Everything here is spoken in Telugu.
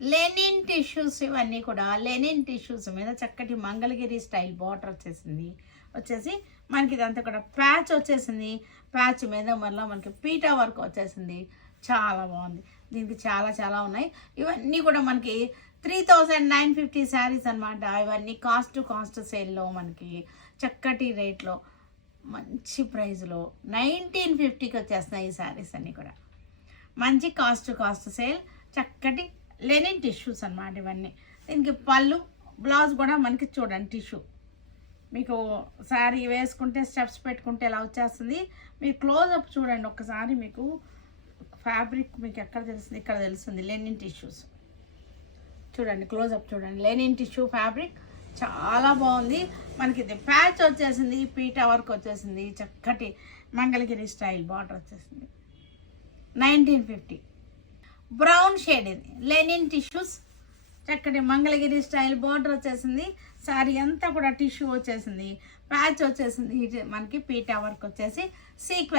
లెనిన్ టిష్యూస్ ఇవన్నీ కూడా లెనిన్ టిష్యూస్ మీద చక్కటి మంగళగిరి స్టైల్ బార్డర్ వచ్చేసి మనకి ఇదంతా కూడా ప్యాచ్ వచ్చేసింది. ప్యాచ్ మీద మళ్ళీ మనకి పీటా వర్క్ వచ్చేసింది. చాలా బాగుంది. దీనికి చాలా చాలా ఉన్నాయి. ఇవన్నీ కూడా మనకి 3950 శారీస్ అనమాట. ఇవన్నీ కాస్ట్ సేల్లో మనకి చక్కటి రేట్లో మంచి ప్రైస్లో 1950కి వచ్చేస్తున్నాయి ఈ శారీస్ అన్నీ కూడా. మంచి కాస్ట్ సేల్, చక్కటి లెనిన్ టిష్యూస్ అనమాట ఇవన్నీ. దీనికి పళ్ళు బ్లౌజ్ కూడా మనకి చూడండి టిష్యూ. మీకు శారీ వేసుకుంటే స్టెప్స్ పెట్టుకుంటే ఎలా వచ్చేస్తుంది. మీరు క్లోజప్ చూడండి ఒక్కసారి. మీకు ఫ్యాబ్రిక్ మీకు ఎక్కడ తెలుస్తుంది, ఇక్కడ తెలుస్తుంది. లెనిన్ టిష్యూస్ చూడండి, క్లోజప్ చూడండి. లెనిన్ టిష్యూ ఫ్యాబ్రిక్ చాలా బాగుంది. మనకి ఇది ప్యాచ్ వచ్చేసింది, పీటా వర్క్ వచ్చేసింది, చక్కటి మంగళగిరి స్టైల్ బార్డర్ వచ్చేసింది. 1950 బ్రౌన్ షేడ్. ఇది లెనిన్ టిష్యూస్, చక్కటి మంగళగిరి స్టైల్ బార్డర్ వచ్చేసింది. శారీ అంతా కూడా టిష్యూ వచ్చేసింది, ప్యాచ్ వచ్చేసింది. మనకి పీటా వర్క్ వచ్చేసి సీక్వెన్స్